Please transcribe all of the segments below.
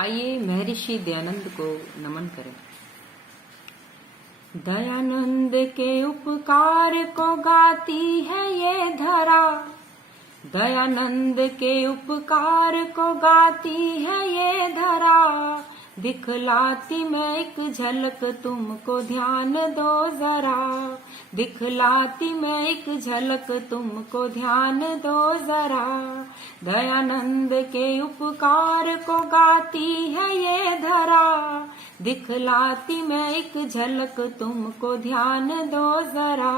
आइए महर्षि दयानंद को नमन करें। दयानंद के उपकार को गाती है ये धरा, दयानंद के उपकार को गाती है ये धरा। दिखलाती मैं एक झलक तुमको ध्यान दो जरा, दिखलाती मैं एक झलक तुमको ध्यान दो जरा। दयानंद के उपकार को गाती है ये धरा, दिखलाती मैं एक झलक तुमको ध्यान दो जरा,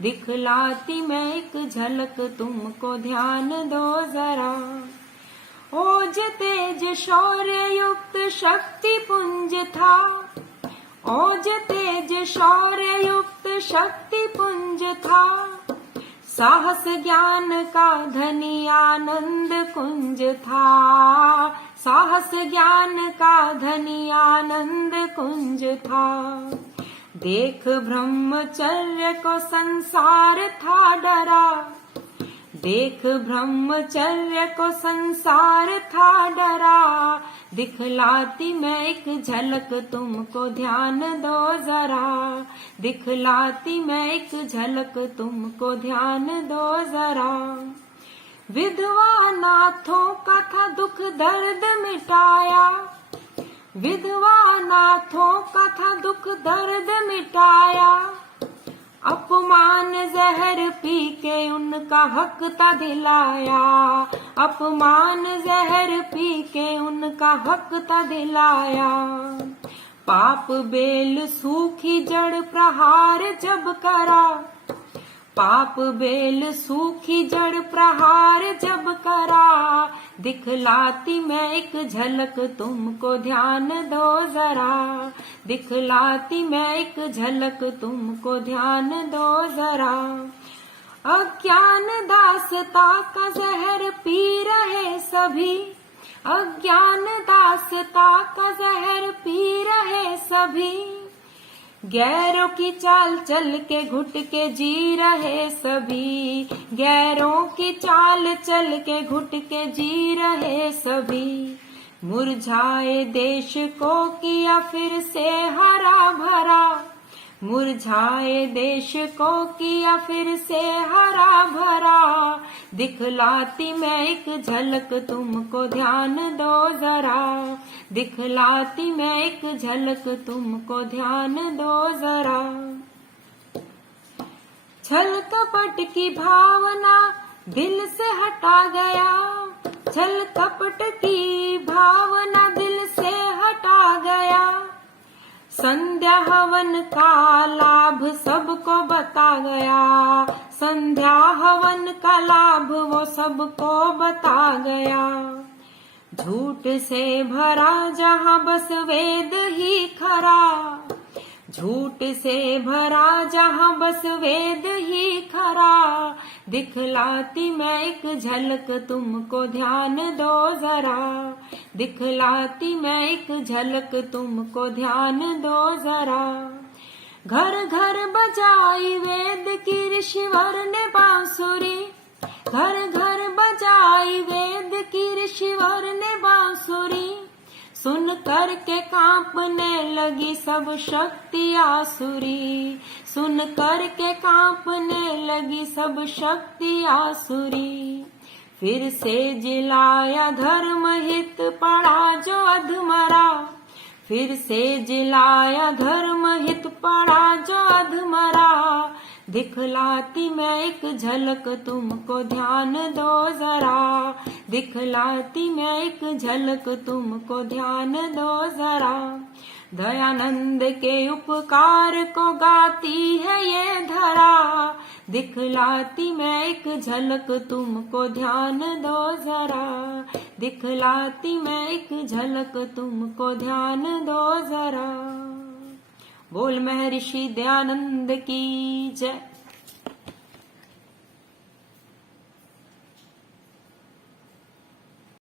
दिखलाती मैं एक झलक तुमको ध्यान दो जरा। ओज तेज शौर्य युक्त शक्ति पुंज था, ओज तेज शौर्य युक्त शक्ति पुंज था। साहस ज्ञान का धनी आनंद कुंज था, साहस ज्ञान का धनी आनंद कुंज था। देख ब्रह्मचर्य को संसार था डरा, देख ब्रह्मचर्य को संसार था डरा। दिखलाती मैं एक झलक तुमको ध्यान दो जरा, दिखलाती मैं एक झलक तुमको ध्यान दो जरा। विधवा नाथों का था दुख दर्द मिटाया, विधवा नाथों का था दुख दर्द मिटाया। अपमान जहर पी के उनका हक था दिलाया, अपमान जहर पी के उनका हक था दिलाया। पाप बेल सूखी जड़ प्रहार जब करा, पाप बेल सूखी जड़ प्रहार जब करा। दिखलाती मैं एक झलक तुमको ध्यान दो जरा, दिखलाती मैं एक झलक तुमको ध्यान दो जरा। अज्ञान दासता का जहर पी रहे सभी, अज्ञान दासता का जहर पी रहे सभी। गैरों की चाल चल के घुट के जी रहे सभी, गैरों की चाल चल के घुट के जी रहे सभी। मुरझाए देश को किया फिर से हरा भरा, मुरझाए देश को किया फिर से हरा भरा। दिखलाती मैं एक झलक तुमको ध्यान दो जरा, दिखलाती मैं एक झलक तुमको ध्यान दो जरा। छल कपट की भावना दिल से हटा गया, छल कपट की भावना दिल से हटा गया। संध्या हवन का लाभ सबको बता गया, संध्या हवन का लाभ वो सबको बता गया। झूठ से भरा जहाँ बस वेद ही खरा, झूठ से भरा जहाँ बस वेद ही खरा। दिखलाती मैं एक झलक तुमको ध्यान दो जरा, दिखलाती मैं एक झलक तुमको ध्यान दो जरा। घर घर बजाई वेद की ऋषिवर ने बांसुरी, घर घर बजाई वेद की ऋषिवर ने बांसुरी। सुन कर के कांपने लगी सब शक्ति आसुरी, सुन कर के कांपने लगी सब शक्ति आसुरी। फिर से जिलाया धर्म हित पड़ा जो अधमरा, फिर से जिलाया धर्म हित पड़ा जो अधमरा। दिखलाती मैं एक झलक तुमको ध्यान दो जरा, दिखलाती मैं एक झलक तुमको ध्यान दो जरा। दयानंद के उपकार को गाती है ये धरा, दिखलाती मैं एक झलक तुमको ध्यान दो जरा, दिखलाती मैं एक झलक तुमको ध्यान दो जरा। बोल महर्षि दयानंद की जय।